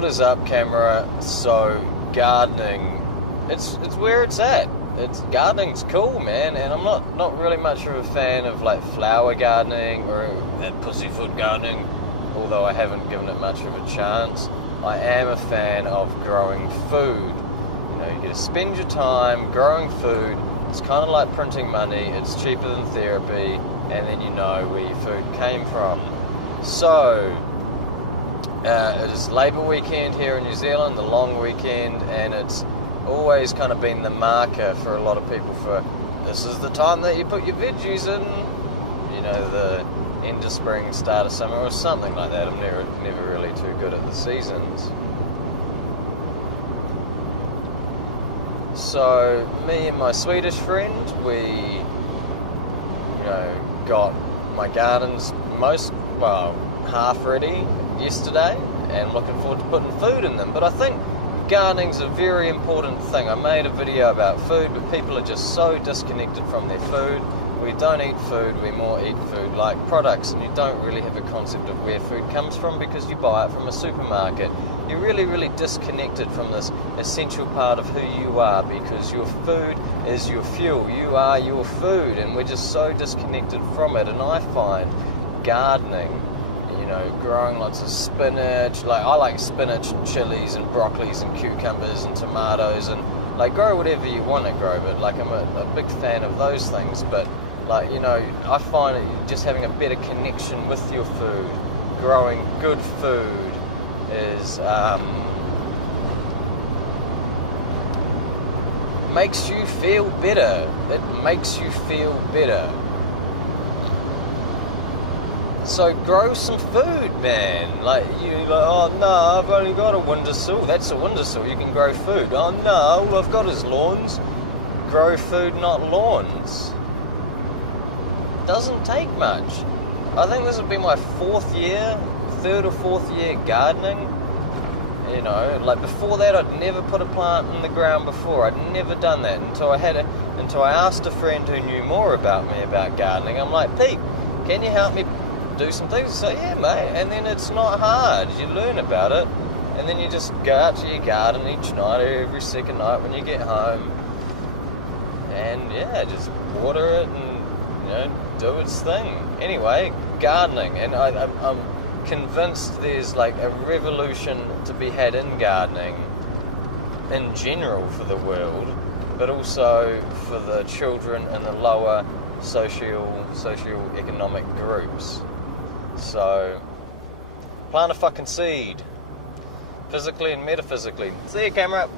What is up, camera? So, gardening, it's where it's at. Gardening's cool, man, and I'm not really much of a fan of like flower gardening or that pussyfoot gardening, although I haven't given it much of a chance. I am a fan of growing food. You know, you get to spend your time growing food. It's kind of like printing money. It's cheaper than therapy, and then you know where your food came from. So, it is Labour weekend here in New Zealand, the long weekend, and it's always kind of been the marker for a lot of people for this is the time that you put your veggies in, you know, the end of spring, start of summer, or something like that. I'm never really too good at the seasons. So me and my Swedish friend, we, got my gardens half ready yesterday, and looking forward to putting food in them. But I think gardening's a very important thing. I made a video about food, but people are just so disconnected from their food. We don't eat food, we more eat food like products, and you don't really have a concept of where food comes from because you buy it from a supermarket. You're really, really disconnected from this essential part of who you are, because your food is your fuel. You are your food, and we're just so disconnected from it. And I find gardening, growing lots of spinach, like I like spinach and chilies and broccolis and cucumbers and tomatoes, and like grow whatever you want to grow, but like I'm a big fan of those things. But like, I find it just having a better connection with your food, growing good food is makes you feel better. It makes you feel better. So grow some food, man. Like, oh no, I've only got a windowsill. That's a windowsill, you can grow food. Oh no, all I've got is lawns. Grow food, not lawns. Doesn't take much. I think this will be my third or fourth year gardening. Like before that I'd never put a plant in the ground before. I'd never done that until I asked a friend who knew more about me about gardening. I'm like, Pete, can you help me do some things? So yeah, mate, and then it's not hard. You learn about it, and then you just go out to your garden each night, every second night when you get home, and yeah, just water it and do its thing. Anyway, gardening, and I'm convinced there's like a revolution to be had in gardening in general for the world, but also for the children in the lower socio-economic groups. So, plant a fucking seed, physically and metaphysically. See you, camera.